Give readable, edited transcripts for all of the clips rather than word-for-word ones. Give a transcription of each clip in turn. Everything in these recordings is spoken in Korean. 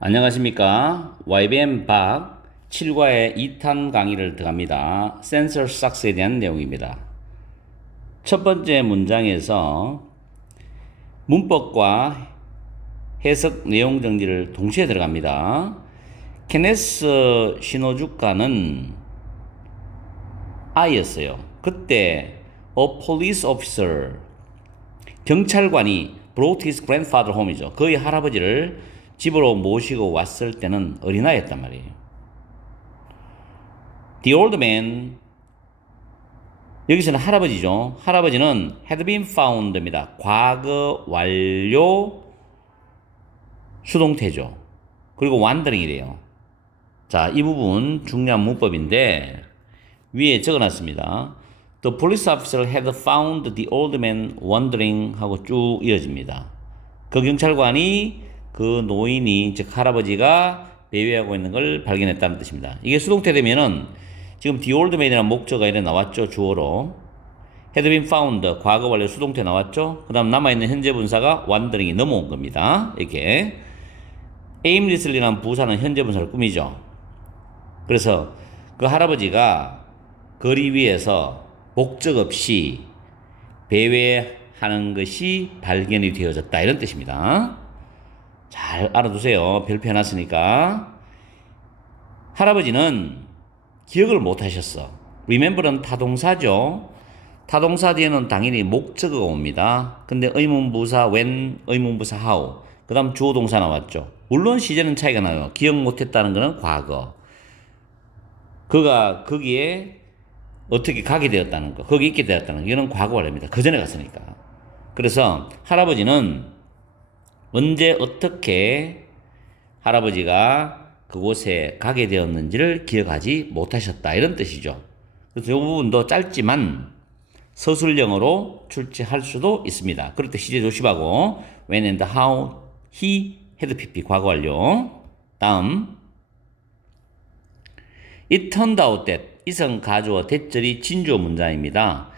안녕하십니까. YBM 박 7과의 2탄 강의를 들어갑니다. 센서 삭스에 대한 내용입니다. 첫 번째 문장에서 문법과 해석 내용 정리를 동시에 들어갑니다. 케네스 시노주카는 아이였어요. 그때 a police officer, 경찰관이 brought his grandfather home이죠. 그의 할아버지를 집으로 모시고 왔을 때는 어린아이였단 말이에요. The old man, 여기서는 할아버지죠. 할아버지는 had been found입니다. 과거 완료 수동태죠. 그리고 wandering이래요. 자, 이 부분 중요한 문법인데 위에 적어놨습니다. The police officer had found the old man wandering 하고 쭉 이어집니다. 그 경찰관이 그 노인이 즉 할아버지가 배회하고 있는 걸 발견했다는 뜻입니다. 이게 수동태 되면은 지금 the old man이라는 목적어가 이래 나왔죠. 주어로. had been found 과거 완료 수동태 나왔죠. 그 다음 남아있는 현재 분사가 wandering이 넘어온 겁니다. 이렇게 aimlessly라는 부사는 현재 분사를 꾸미죠. 그래서 그 할아버지가 거리 위에서 목적 없이 배회하는 것이 발견이 되어졌다 이런 뜻입니다. 잘 알아두세요. 별표 해놨으니까. 할아버지는 기억을 못 하셨어. remember는 타동사죠. 타동사 뒤에는 당연히 목적어가 옵니다. 근데 의문부사 when, 의문부사 how, 그 다음 주어 동사 나왔죠. 물론 시제는 차이가 나요. 기억 못했다는 것은 과거. 그가 거기에 어떻게 가게 되었다는 거, 거기 있게 되었다는 거, 이거는 과거 완료입니다. 그 전에 갔으니까. 그래서 할아버지는 언제 어떻게 할아버지가 그곳에 가게 되었는지를 기억하지 못하셨다 이런 뜻이죠. 그래서 이 부분도 짧지만 서술형으로 출제할 수도 있습니다. 그럴 때 시제 조심하고 when and how he had pp 과거 완료. 다음 It turned out that 이성 가주어 대절이 진주어 문장입니다.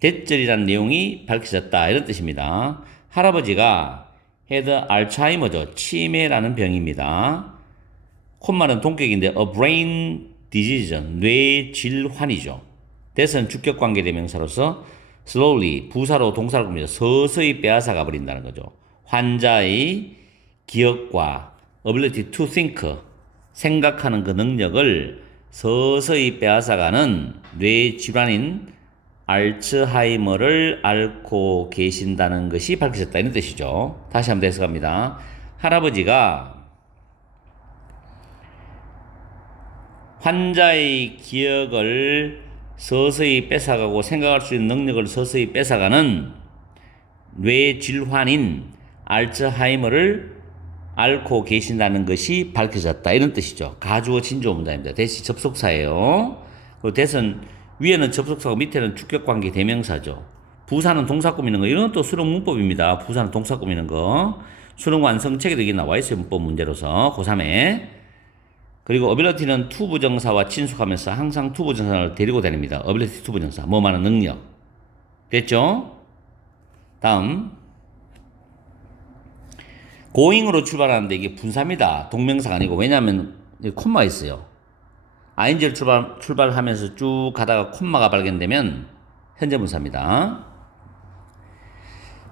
대절이라는 내용이 밝혀졌다 이런 뜻입니다. 할아버지가 had 알츠하이머죠. 치매라는 병입니다. 콤마는 동격인데 a brain disease, 뇌질환이죠. that은 주격관계 대명사로서 slowly, 부사로 동사를 꾸미죠. 서서히 빼앗아가 버린다는 거죠. 환자의 기억과 ability to think, 생각하는 그 능력을 서서히 빼앗아가는 뇌질환인 알츠하이머를 앓고 계신다는 것이 밝혀졌다 이런 뜻이죠. 다시 한번 해석합니다. 할아버지가 환자의 기억을 서서히 뺏어가고 생각할 수 있는 능력을 서서히 뺏어가는 뇌질환인 알츠하이머를 앓고 계신다는 것이 밝혀졌다 이런 뜻이죠. 가주어 진주어 문장입니다. 대시 접속사예요. 그리고 대선 위에는 접속사고 밑에는 주격관계 대명사죠. 부사는 동사 꾸미는 거. 이런 또 수능 문법입니다. 부사는 동사 꾸미는 거. 수능 완성책에도 이게 나와 있어요. 문법 문제로서 고3에. 그리고 어빌리티는 to 부정사와 친숙하면서 항상 to 부정사를 데리고 다닙니다. 어빌리티 to 부정사. 뭐만한 능력. 됐죠? 다음. going으로 출발하는데 이게 분사입니다. 동명사가 아니고. 왜냐하면 콤마 있어요. ing를 출발하면서 쭉 가다가 콤마가 발견되면 현재 분사입니다.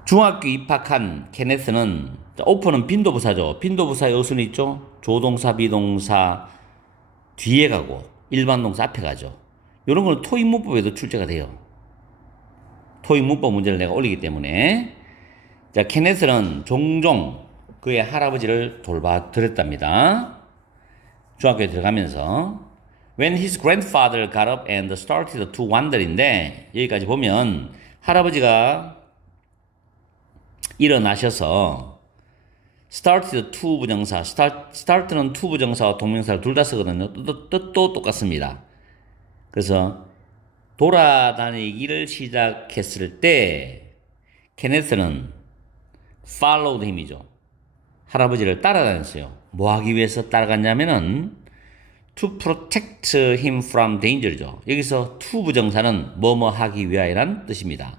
중학교 입학한 케네스는 오픈은 빈도부사죠. 빈도부사의 어순이 있죠. 조동사, 비동사 뒤에 가고 일반 동사 앞에 가죠. 이런 건 토익 문법에도 출제가 돼요. 토익 문법 문제를 내가 올리기 때문에. 자, 케네스는 종종 그의 할아버지를 돌봐드렸답니다. 중학교에 들어가면서 When his grandfather got up and started to wander인데 여기까지 보면 할아버지가 일어나셔서 started to 부정사, start는 to 부정사와 동명사를 둘 다 쓰거든요. 뜻도 똑같습니다. 그래서 돌아다니기를 시작했을 때 케네스는 followed him이죠. 할아버지를 따라다녔어요. 뭐 하기 위해서 따라갔냐면은 to protect him from danger죠. 여기서 to 부정사는 뭐뭐 하기 위하여란 뜻입니다.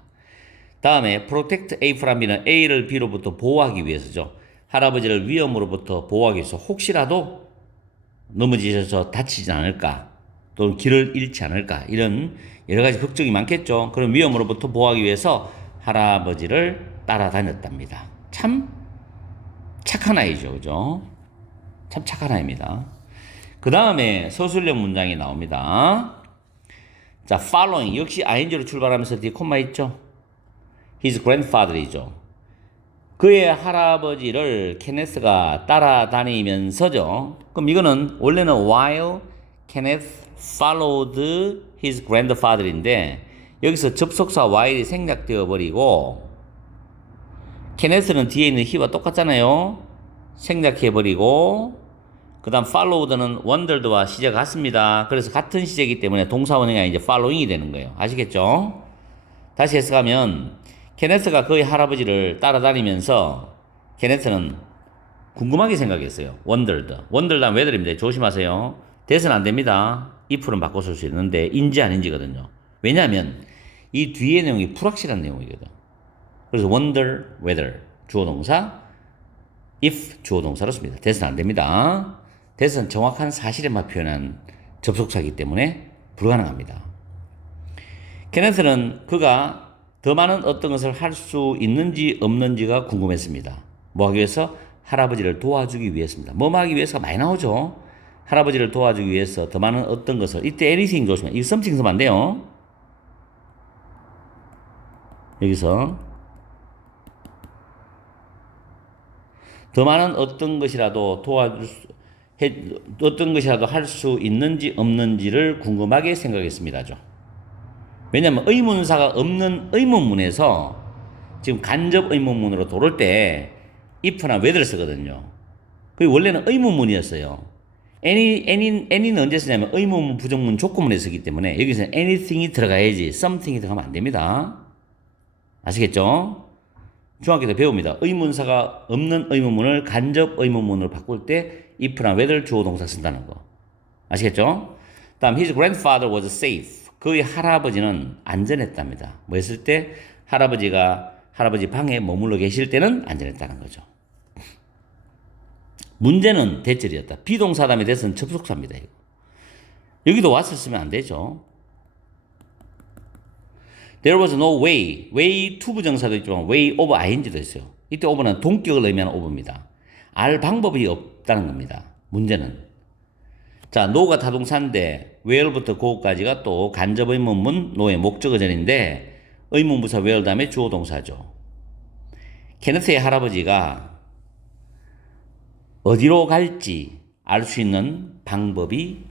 다음에 protect A from B는 A를 B로부터 보호하기 위해서죠. 할아버지를 위험으로부터 보호하기 위해서 혹시라도 넘어지셔서 다치지 않을까 또는 길을 잃지 않을까 이런 여러 가지 걱정이 많겠죠. 그런 위험으로부터 보호하기 위해서 할아버지를 따라다녔답니다. 참 착한 아이죠. 그죠? 참 착한 아이입니다. 그 다음에 서술형 문장이 나옵니다. 자, following 역시 ing로 출발하면서 뒤에 콤마 있죠. His grandfather이죠. 그의 할아버지를 케네스가 따라다니면서죠. 그럼 이거는 원래는 while Kenneth followed his grandfather인데 여기서 접속사 while이 생략되어 버리고 케네스는 뒤에 있는 he와 똑같잖아요. 생략해 버리고 그 다음 followed는 wondered와 시제가 같습니다. 그래서 같은 시제이기 때문에 동사원형이 아니라 이제 following이 되는 거예요. 아시겠죠? 다시 해석하면 케네스가 그의 할아버지를 따라다니면서 케네스는 궁금하게 생각했어요. wondered. wondered 하면 whether입니다. 조심하세요. that은 안 됩니다. if는 바꿔 쓸 수 있는데 인지 아닌지거든요. 왜냐하면 이 뒤에 내용이 불확실한 내용이거든. 그래서 wonder, whether 주어 동사, if 주어 동사로 씁니다. that은 안 됩니다. that은 정확한 사실에만 표현한 접속사이기 때문에 불가능합니다. 케네스는 그가 더 많은 어떤 것을 할 수 있는지 없는지가 궁금했습니다. 뭐 하기 위해서? 할아버지를 도와주기 위해서입니다. 뭐 하기 위해서가 많이 나오죠. 할아버지를 도와주기 위해서 더 많은 어떤 것을 이때 anything 조심해. 이거 something 쓰면 안 돼요. 여기서 더 많은 어떤 것이라도 어떤 것이라도 할 수 있는지 없는지를 궁금하게 생각했습니다죠. 왜냐하면 의문사가 없는 의문문에서 지금 간접 의문문으로 돌을 때 if나 whether 쓰거든요. 그게 원래는 의문문이었어요. any는 언제 쓰냐면 의문문, 부정문, 조건문에 쓰기 때문에 여기서 anything이 들어가야지 something이 들어가면 안 됩니다. 아시겠죠? 중학교 때 배웁니다. 의문사가 없는 의문문을 간접 의문문으로 바꿀 때 if나 whether 주어 동사 쓴다는 거. 아시겠죠? 다음 his grandfather was safe. 그의 할아버지는 안전했답니다. 뭐 했을 때? 할아버지 방에 머물러 계실 때는 안전했다는 거죠. 문제는 대절이었다. 비동사 다음에 대해서는 접속사입니다. 이거. 여기도 왔었으면 안 되죠. There was no way. way to 부정사도 있지만 way of ing도 있어요. 이때 over는 동격을 의미하는 over입니다. 알 방법이 없다는 겁니다. 문제는. 자, no가 타동사인데 where부터 go까지가 또 간접 의문문 no의 목적어전인데 의문부사 where 다음에 주어 동사죠. 케네스의 할아버지가 어디로 갈지 알 수 있는 방법이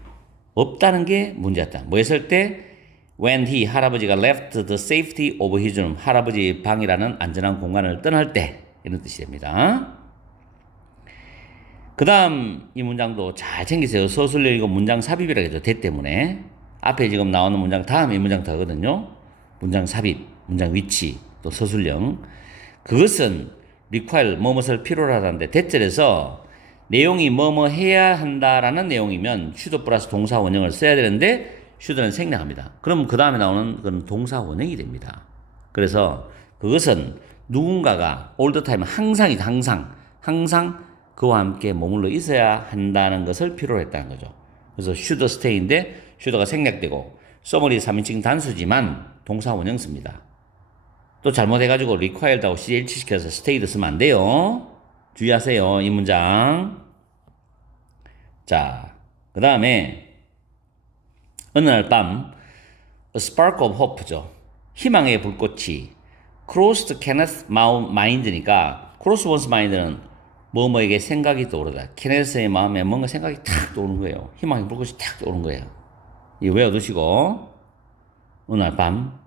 없다는 게 문제였다. 뭐 했을 때 when he 할아버지가 left the safety of his room 할아버지 방이라는 안전한 공간을 떠날 때 이런 뜻이 됩니다. 그 다음 이 문장도 잘 챙기세요. 서술형 이거 문장 삽입이라고 해서 대 때문에 앞에 지금 나오는 문장 다음에 이 문장 더거든요. 문장 삽입, 문장 위치, 또 서술형. 그것은 require 뭐뭇을 필요로 하다는데 대절에서 내용이 뭐뭐 해야 한다라는 내용이면 should 플러스 동사 원형을 써야 되는데 should는 생략합니다. 그럼 그 다음에 나오는 그건 동사 원형이 됩니다. 그래서 그것은 누군가가 all the time 항상이다. 항상 그와 함께 머물러 있어야 한다는 것을 필요로 했다는 거죠. 그래서 should stay인데 should가 생략되고 summary 3인칭 단수지만 동사 원형 씁니다. 또 잘못해가지고 required하고 c 일치시켜서 stayed 쓰면 안 돼요. 주의하세요. 이 문장. 자, 그 다음에 어느 날 밤 A spark of hope죠. 희망의 불꽃이 crossed Kenneth's mind니까 cross one's mind는 뭐뭐에게 생각이 떠오르다. 케네스의 마음에 뭔가 생각이 탁 떠오르는 거예요. 희망의 불꽃이 탁 떠오르는 거예요. 이거 외워두시고 어느 날 밤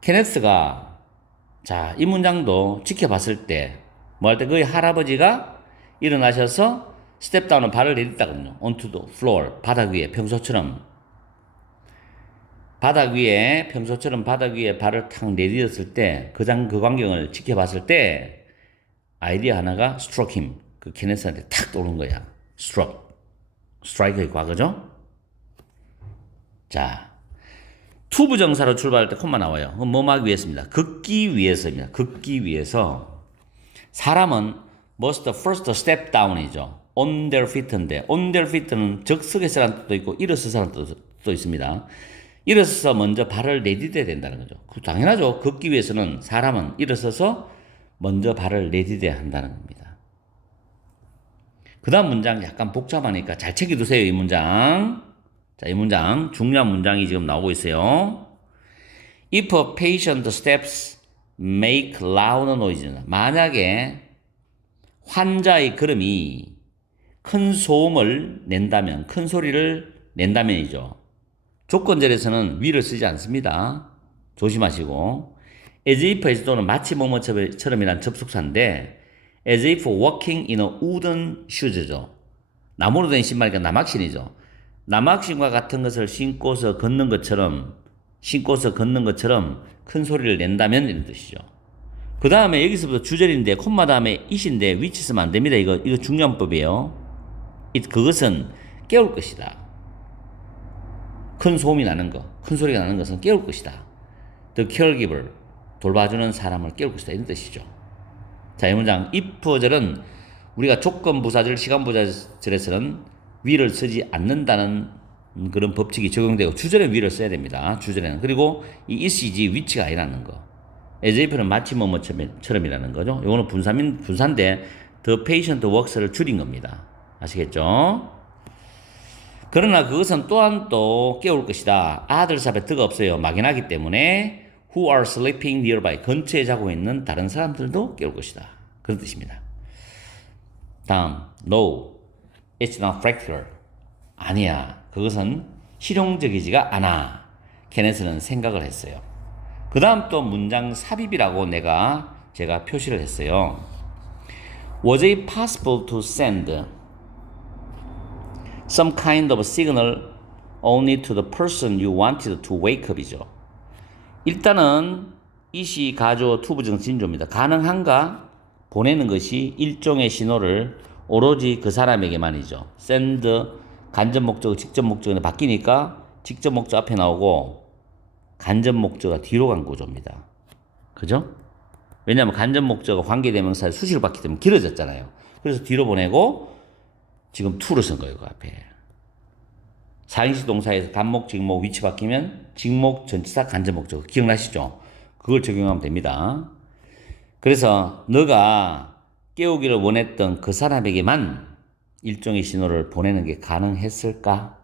케네스가 자, 이 문장도 지켜봤을 때 뭐 할 때 그의 할아버지가 일어나셔서 스텝다운은 발을 내딛다거든요. onto the floor 바닥 위에 평소처럼 바닥 위에 발을 탁 내딛었을 때 그 광경을 지켜봤을 때 아이디어 하나가 struck him. 그 케네스한테 탁 떠오른 거야. strike의 과거죠? 자, to 부정사로 출발할 때 콤마 나와요. 그럼 뭐 하기 위해서입니다. 걷기 위해서입니다. 걷기 위해서. 사람은 must first step down이죠. on their feet인데 on their feet는 적석에서라는 뜻도 있고 일어서서라는 뜻도 있습니다. 일어서서 먼저 발을 내디뎌야 된다는 거죠. 당연하죠. 걷기 위해서는 사람은 일어서서 먼저 발을 내디뎌야 한다는 겁니다. 그 다음 문장 약간 복잡하니까 잘 챙겨두세요. 이 문장. 자, 이 문장 중요한 문장이 지금 나오고 있어요. If a patient steps make loud noise. 만약에 환자의 걸음이 큰 소음을 낸다면, 큰 소리를 낸다면이죠. 조건절에서는 위를 쓰지 않습니다. 조심하시고. as if as 또는 마치 뭐뭐처럼이란 접속사인데 as if walking in a wooden shoes죠. 나무로 된 신발이니까 남학신이죠. 남학신과 같은 것을 신고서 걷는 것처럼 큰 소리를 낸다면 이런 뜻이죠. 그 다음에 여기서부터 주절인데 콤마 다음에 it인데 which 쓰면 안 됩니다. 이거 중요한 법이에요. 그것은 깨울 것이다. 큰 소음이 나는 것, 큰 소리가 나는 것은 깨울 것이다. The caregiver, 돌봐주는 사람을 깨울 것이다. 이런 뜻이죠. 자, 이 문장 if절은 우리가 조건부사절, 시간부사절에서는 위를 쓰지 않는다는 그런 법칙이 적용되고 주절에 위를 써야 됩니다. 주절에는. 그리고 이 is이지 which가 아니라는 거. as if는 마치 뭐뭐처럼이라는 거죠. 이거는 분사인데 the patient works를 줄인 겁니다. 아시겠죠? 그러나 그것은 또한 또 깨울 것이다. 아들사 배트가 없어요. 막연하기 때문에 who are sleeping nearby. 근처에 자고 있는 다른 사람들도 깨울 것이다. 그런 뜻입니다. 다음, no, it's not practical. 아니야. 그것은 실용적이지가 않아. 케네스는 생각을 했어요. 그 다음 또 문장 삽입이라고 제가 표시를 했어요. Was it possible to send some kind of signal only to the person you wanted to wake up이죠. 일단은 이시 가조 투부정 진조입니다. 가능한가? 보내는 것이 일종의 신호를 오로지 그 사람에게만이죠. send 간접 목적어 직접 목적어에 바뀌니까 직접 목적 앞에 나오고 간접 목적어가 뒤로 간 구조입니다. 그죠? 왜냐하면 간접 목적어가 관계대명사에 수식을 받기 때문에 길어졌잖아요. 그래서 뒤로 보내고 지금 to를 쓴 거예요. 그 앞에. 사행시 동사에서 간목, 직목, 위치 바뀌면 직목, 전치사, 간접 목적어. 기억나시죠? 그걸 적용하면 됩니다. 그래서 너가 깨우기를 원했던 그 사람에게만 일종의 신호를 보내는 게 가능했을까?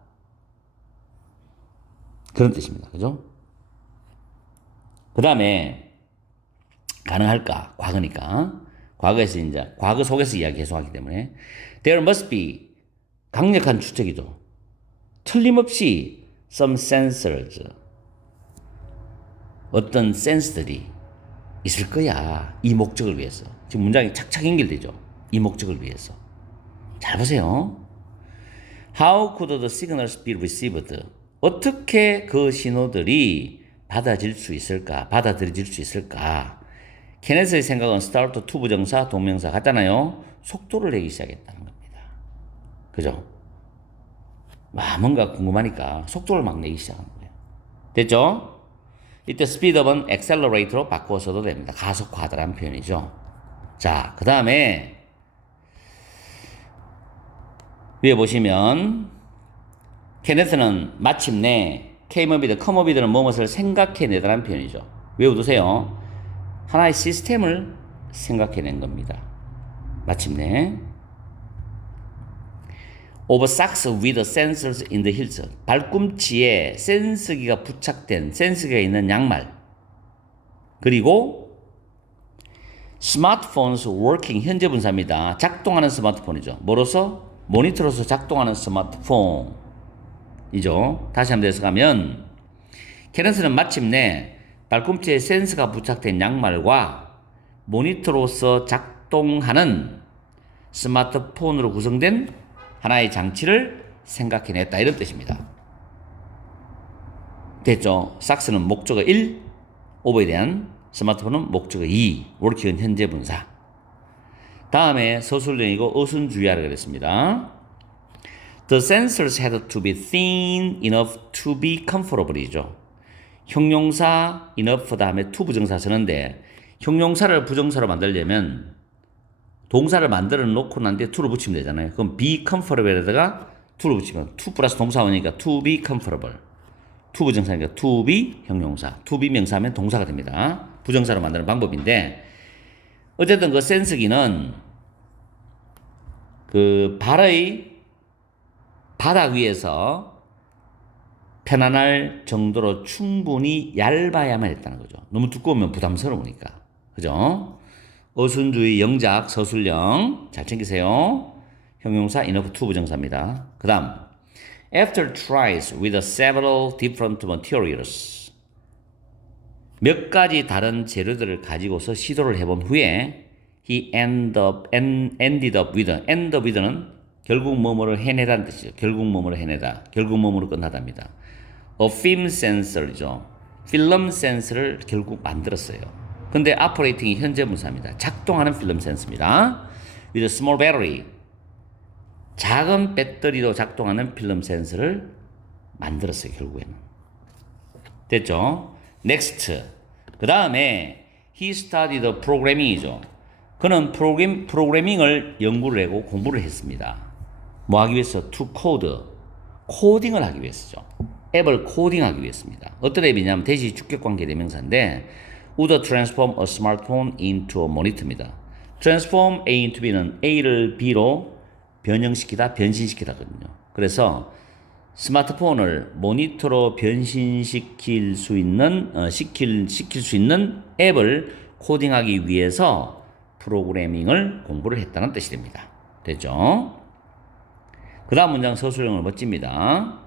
그런 뜻입니다. 그죠? 그 다음에 가능할까? 과거니까. 과거에서 이제 과거 속에서 이야기 계속하기 때문에 there must be 강력한 추측이죠. 틀림없이 some sensors 어떤 센스들이 있을 거야. 이 목적을 위해서. 지금 문장이 착착 연결되죠. 이 목적을 위해서. 잘 보세요. How could the signals be received? 어떻게 그 신호들이 받아들여질 수 있을까? 케네스의 생각은 start to 부정사, 동명사 같잖아요. 속도를 내기 시작했다는 겁니다. 그죠? 뭔가 궁금하니까 속도를 막 내기 시작한 거예요. 됐죠? 이때 speed up은 accelerate로 바꾸어서도 됩니다. 가속화하다라는 표현이죠. 자, 그 다음에 위에 보시면 케네스는 마침내 cameup이든 comeup이든 무엇을 생각해내다라는 표현이죠. 외워두세요. 하나의 시스템을 생각해낸 겁니다. 마침내 of socks with sensors in the heels. 발꿈치에 센서기가 부착된 센서기가 있는 양말. 그리고 smartphones working 현재 분사입니다. 작동하는 스마트폰이죠. 뭐로서? 모니터로서 작동하는 스마트폰이죠. 다시 한번 해석하면 케네스는 마침내 발꿈치에 센서가 부착된 양말과 모니터로서 작동하는 스마트폰으로 구성된 하나의 장치를 생각해냈다 이런 뜻입니다. 됐죠? 삭스는 목적어 1, 오버에 대한 스마트폰은 목적어 2, working은 현재 분사. 다음에 서술형이고 어순주의하라 그랬습니다. The sensors had to be thin enough to be comfortable이죠. 형용사 enough 다음에 to 부정사 쓰는데 형용사를 부정사로 만들려면 동사를 만들어 놓고 난 뒤에 to를 붙이면 되잖아요. 그럼 be comfortable에다가 to를 붙이면 to 플러스 동사원이니까 to be comfortable. to 부정사니까 to be 형용사. to be 명사하면 동사가 됩니다. 부정사로 만드는 방법인데 어쨌든 그 센스기는 그 발의 바닥 위에서 편안할 정도로 충분히 얇아야만 했다는 거죠. 너무 두꺼우면 부담스러우니까. 그죠? 어순주의 영작 서술형 잘 챙기세요. 형용사 enough to 부정사입니다. 그 다음 After tries with several different materials 몇 가지 다른 재료들을 가지고서 시도를 해본 후에 he ended up with는 결국 뭐뭐를 해내다는 뜻이죠. 결국 뭐뭐를 해내다. 결국 뭐뭐로 끝나답니다. A film sensor이죠. 필름 센서를 결국 만들었어요. 근데 operating이 현재 분사입니다. 작동하는 필름 센서입니다. with a small battery 작은 배터리로 작동하는 필름 센서를 만들었어요. 결국에는. 됐죠? next. 그 다음에 he studied programming이죠. 그는 프로그래밍을 연구를 하고 공부를 했습니다. 뭐 하기 위해서? to code. 코딩을 하기 위해서죠. 앱을 코딩하기 위해서입니다. 어떤 앱이냐면 대시 주격관계 대명사인데 would transform a smartphone into a monitor입니다. transform A into B는 A를 B로 변형시키다, 변신시키다거든요. 그래서 스마트폰을 모니터로 변신시킬 수 있는 시킬 수 있는 앱을 코딩하기 위해서 프로그래밍을 공부를 했다는 뜻이 됩니다. 됐죠? 그 다음 문장 서술형을 멋집니다.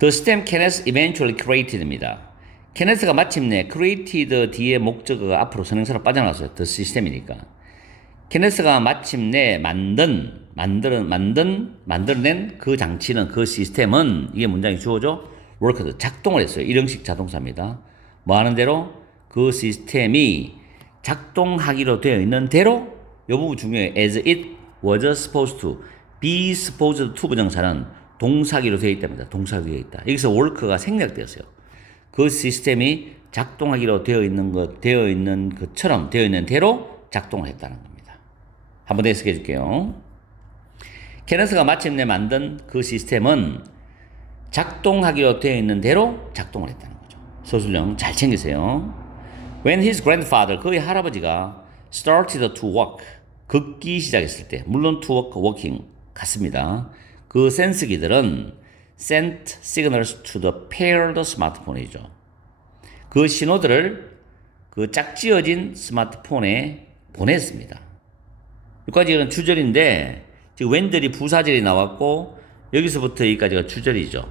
The system Kenneth eventually created입니다. 케네스가 마침내 created 뒤에 목적어가 앞으로 선행사로 빠져나왔어요. The system이니까. 케네스가 마침내 만들어낸 그 장치는, 그 시스템은, 이게 문장이 주어져? worked, 작동을 했어요. 일형식 자동사입니다. 뭐 하는 대로? 그 시스템이 작동하기로 되어 있는 대로, 이 부분 중요해요. as it was supposed to, be supposed to 부정사는 동사기로 되어 있답니다. 동사기로 되어 있다. 여기서 work가 생략되었어요. 그 시스템이 작동하기로 되어 있는 것처럼, 되어 있는 대로 작동을 했다는 겁니다. 한 번 더 해석해 줄게요. 케네스가 마침내 만든 그 시스템은 작동하기로 되어 있는 대로 작동을 했다는 거죠. 서술형 잘 챙기세요. When his grandfather, 그의 할아버지가 started to walk, 걷기 시작했을 때, 물론 to walk, walking 같습니다. 그 센스기들은 sent signals to the paired smartphone이죠. 그 신호들을 그 짝지어진 스마트폰에 보냈습니다. 여기까지는 주절인데 지금 when들이 부사절이 나왔고 여기서부터 여기까지가 주절이죠.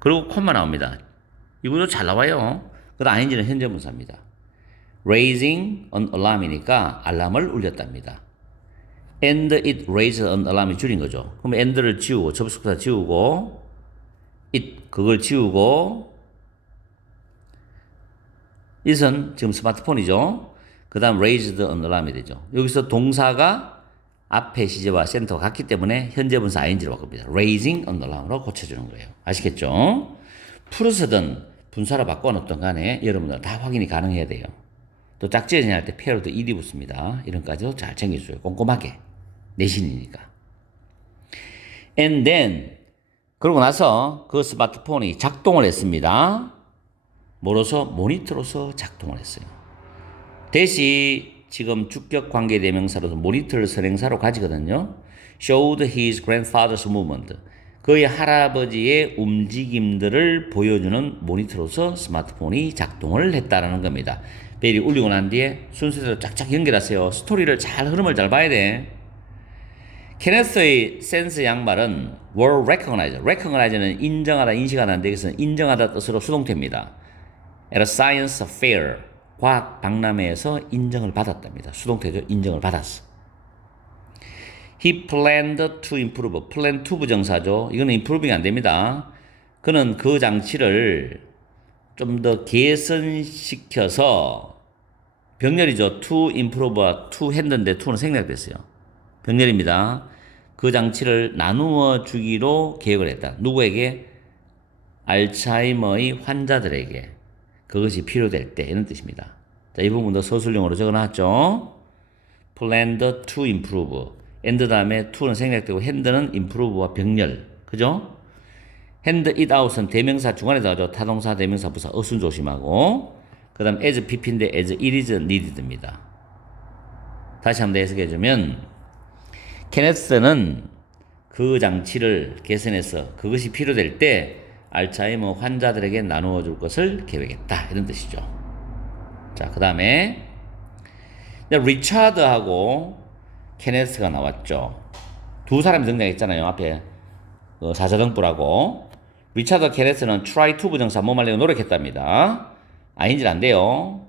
그리고 콤마 나옵니다. 이것도 잘 나와요. 그 다음 ing는 현재 분사입니다. raising an alarm이니까 알람을 울렸답니다. and it raised an alarm이 줄인 거죠. 그럼 and를 지우고 접속사 지우고 it 그걸 지우고 it은 지금 스마트폰이죠. 그 다음 raised an alarm이 되죠. 여기서 동사가 앞에 시제와 센터가 같기 때문에 현재 분사 ing로 바꿉니다. raising an alarm으로 고쳐주는 거예요. 아시겠죠? 풀어서든 분사로 바꿔놓던 간에 여러분들 다 확인이 가능해야 돼요. 또 짝지어진 할 때 paired ed이 붙습니다. 이런 까지도 잘 챙겨줘요. 꼼꼼하게. 내신이니까. And then 그러고 나서 그 스마트폰이 작동을 했습니다. 뭐로서? 모니터로서 작동을 했어요. 대시 지금 주격 관계 대명사로서 모니터를 선행사로 가지거든요. showed his grandfather's movement. 그의 할아버지의 움직임들을 보여주는 모니터로서 스마트폰이 작동을 했다라는 겁니다. 벨이 울리고 난 뒤에 순서대로 쫙쫙 연결하세요. 스토리를 잘, 흐름을 잘 봐야 돼. 케네스의 센스 양말은 were recognized. recognize는 인정하다, 인식하다인데 여기서는 인정하다 뜻으로 수동태입니다. at a science fair. 과학 박람회에서 인정을 받았답니다. 수동태죠. 인정을 받았어. He planned to improve. plan to 부정사죠. 이거는 improve이 안 됩니다. 그는 그 장치를 좀 더 개선시켜서 병렬이죠. to improve와 to 했는데 to는 생략됐어요. 병렬입니다. 그 장치를 나누어 주기로 계획을 했다. 누구에게? 알츠하이머의 환자들에게. 그것이 필요될 때 이런 뜻입니다. 자, 이 부분도 서술형으로 적어놨죠. planned to improve. and 다음에 to는 생략되고 hand는 improve와 병렬. 그죠? hand it out은 대명사 중간에 나오죠. 타동사, 대명사, 부사, 어순 조심하고. 그 다음 as pp인데 as it is needed입니다. 다시 한번 해석해주면 케네스는 그 장치를 개선해서 그것이 필요될 때 알츠하이머 환자들에게 나누어 줄 것을 계획했다. 이런 뜻이죠. 자, 그 다음에 리차드하고 케네스가 나왔죠. 두 사람이 등장했잖아요. 앞에 사자등불하고. 리차드 케네스는 try to 부정사 뭐 말려고 노력했답니다. ing는 안 돼요.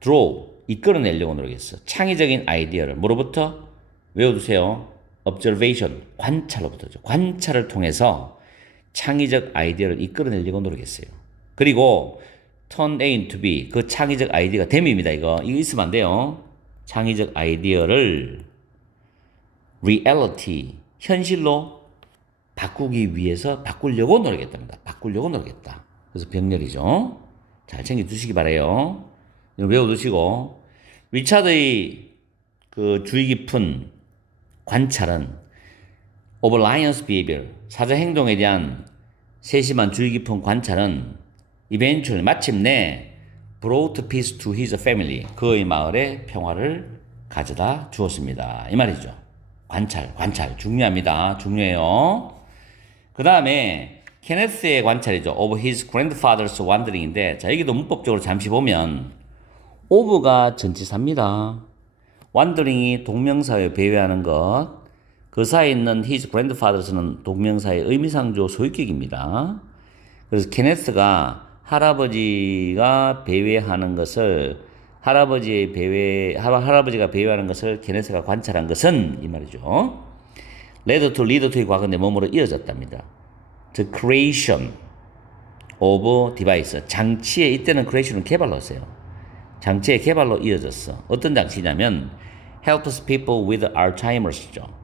draw 이끌어내려고 노력했어. 창의적인 아이디어를 뭐로부터? 외워두세요. observation 관찰로부터죠. 관찰을 통해서 창의적 아이디어를 이끌어내려고 노력했어요. 그리고 turn A into B 그 창의적 아이디어가 됨입니다. 이거 있으면 안 돼요. 창의적 아이디어를 reality 현실로 바꾸기 위해서 바꾸려고 노력했답니다. 바꾸려고 노력했다. 그래서 병렬이죠. 잘 챙겨두시기 바래요. 외워두시고 리차드의 그 주의 깊은 관찰은 of lion's behavior 사자 행동에 대한 세심한 주의 깊은 관찰은 eventually 마침내 brought peace to his family 그의 마을에 평화를 가져다 주었습니다. 이 말이죠. 관찰 중요합니다. 중요해요. 그 다음에 케네스의 관찰이죠. of his grandfather's wandering인데 자 여기도 문법적으로 잠시 보면 of가 전치사입니다. wandering이 동명사에 배회하는 것 그 사이에 있는 his grandfathers는 동명사의 의미상조 소유격입니다. 그래서 케네스가 할아버지가 배회하는 것을 할아버지가 배회하는 것을 케네스가 관찰한 것은 이 말이죠. lead to의 과거인데 뭐뭐로 이어졌답니다. The creation of device 장치의 이때는 creation은 개발로 했어요. 장치의 개발로 이어졌어. 어떤 장치냐면 helps people with Alzheimer's죠.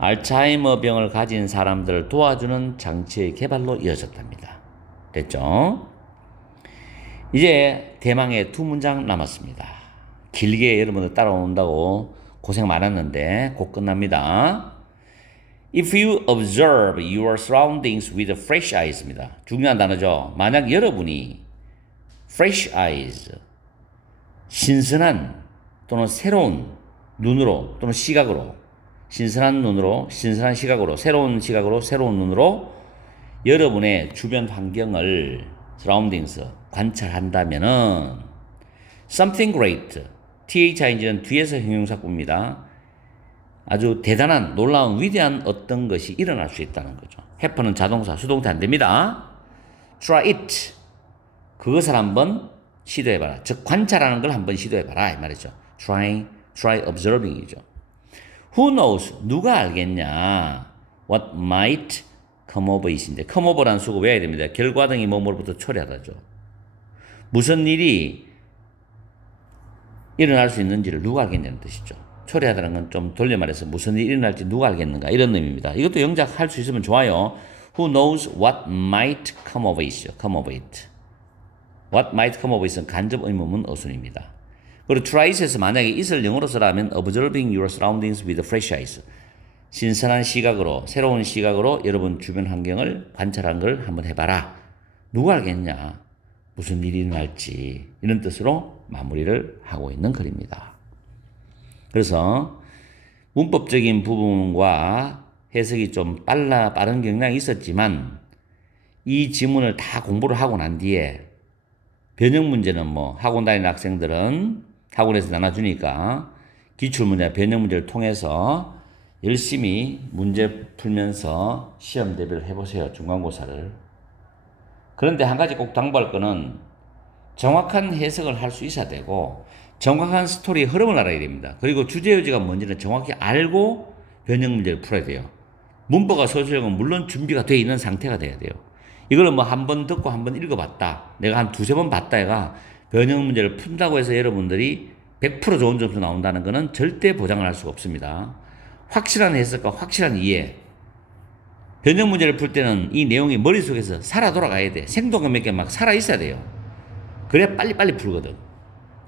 알츠하이머 병을 가진 사람들을 도와주는 장치의 개발로 이어졌답니다. 됐죠? 이제 대망의 두 문장 남았습니다. 길게 여러분들 따라온다고 고생 많았는데 곧 끝납니다. If you observe your surroundings with fresh eyes입니다. 중요한 단어죠. 만약 여러분이 fresh eyes, 신선한 또는 새로운 눈으로 또는 시각으로 신선한 눈으로, 신선한 시각으로, 새로운 시각으로, 새로운 눈으로 여러분의 주변 환경을 surroundings 관찰한다면은 something great, thing는 뒤에서 형용사구입니다. 아주 대단한, 놀라운, 위대한 어떤 것이 일어날 수 있다는 거죠. happen은 자동사, 수동태 안 됩니다. try it, 그것을 한번 시도해봐라. 즉 관찰하는 걸 한번 시도해봐라 이 말이죠. try observing이죠. Who knows? 누가 알겠냐? What might come of it인데 come over라는 수고 외워야 됩니다. 결과 등이 뭐뭐로부터 초래하다죠. 무슨 일이 일어날 수 있는지를 누가 알겠냐는 뜻이죠. 초래하다는 건 좀 돌려 말해서 무슨 일이 일어날지 누가 알겠는가 이런 의미입니다. 이것도 영작할 수 있으면 좋아요. Who knows what might come of it이죠. come of it. What might come of it은 간접 의문문 어순입니다. 그리고 try it에서 만약에 it을 영어로 쓰라면 observing your surroundings with fresh eyes. 신선한 시각으로, 새로운 시각으로 여러분 주변 환경을 관찰한 걸 한번 해봐라. 누가 알겠냐? 무슨 일이 일어날지. 이런 뜻으로 마무리를 하고 있는 글입니다. 그래서 문법적인 부분과 해석이 좀 빠른 경향이 있었지만 이 지문을 다 공부를 하고 난 뒤에 변형 문제는 뭐 학원 다니는 학생들은 학원에서 나눠주니까 기출문제, 변형 문제를 통해서 열심히 문제 풀면서 시험 대비를 해보세요. 중간고사를. 그런데 한 가지 꼭 당부할 거는 정확한 해석을 할 수 있어야 되고 정확한 스토리의 흐름을 알아야 됩니다. 그리고 주제요지가 뭔지는 정확히 알고 변형 문제를 풀어야 돼요. 문법과 서술형은 물론 준비가 되어 있는 상태가 돼야 돼요. 이거는 뭐 한 번 듣고 한 번 읽어봤다. 내가 한 두세 번 봤다 해가 변형 문제를 푼다고 해서 여러분들이 100% 좋은 점수 나온다는 것은 절대 보장을 할 수가 없습니다. 확실한 해석과 확실한 이해. 변형 문제를 풀 때는 이 내용이 머릿속에서 살아 돌아가야 돼. 생동감 있게 막 살아 있어야 돼요. 그래야 빨리빨리 풀거든.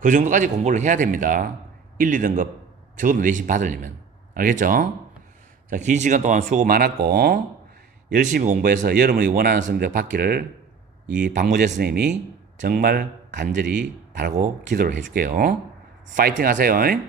그 정도까지 공부를 해야 됩니다. 1, 2등급 적어도 내신 받으려면. 알겠죠? 자, 긴 시간 동안 수고 많았고 열심히 공부해서 여러분이 원하는 성적 받기를 이 박무재 선생님이 정말 간절히 바라고 기도를 해줄게요. 파이팅 하세요.